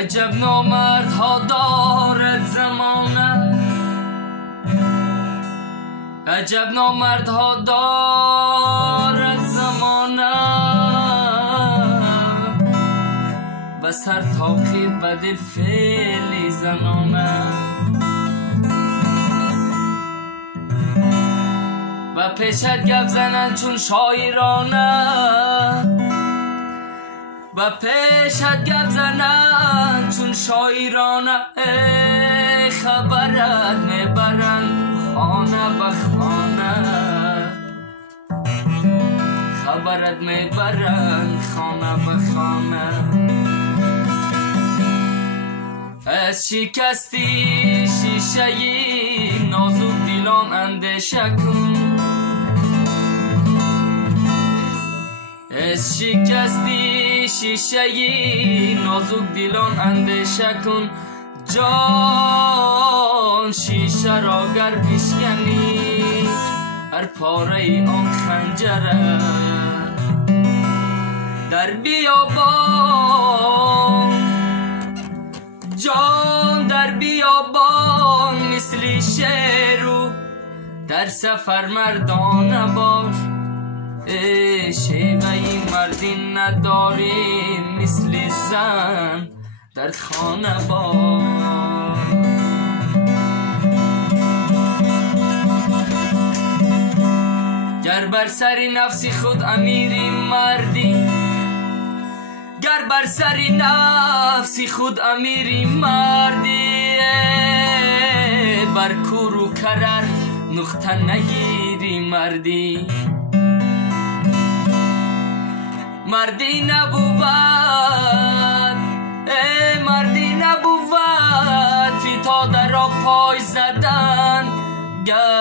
عجب نامردها دارد زمانه، عجب نامردها دارد زمانه، و سر تاقی بد فعلی زنانه، و پیشت گپ زنن چون شاعرانه، و پیشت گپ زنن چون شاعرانه. خبرت میبرند خانه به خانه، خبرت میبرند خانه به خانه. از شکستی شیشه نازک دلان اندیشه کن، از شکستی شیشه نازک دلان اندیشه کن. جان شیشه را گر بشکنی هر پاره آن خنجره، در بیابان جان در بیابان مثل شیرو، در سفر مردانه باش. شیوه مردی نداری مثل زن در خانه باش. گر بر سر نفسی خود امیری مردی، گر بر سر نفسی خود امیری مردی، بر کور و کرر نقطه نگیری مردی. مردی نبود مردی نبود فی تا در را پای زدن، گر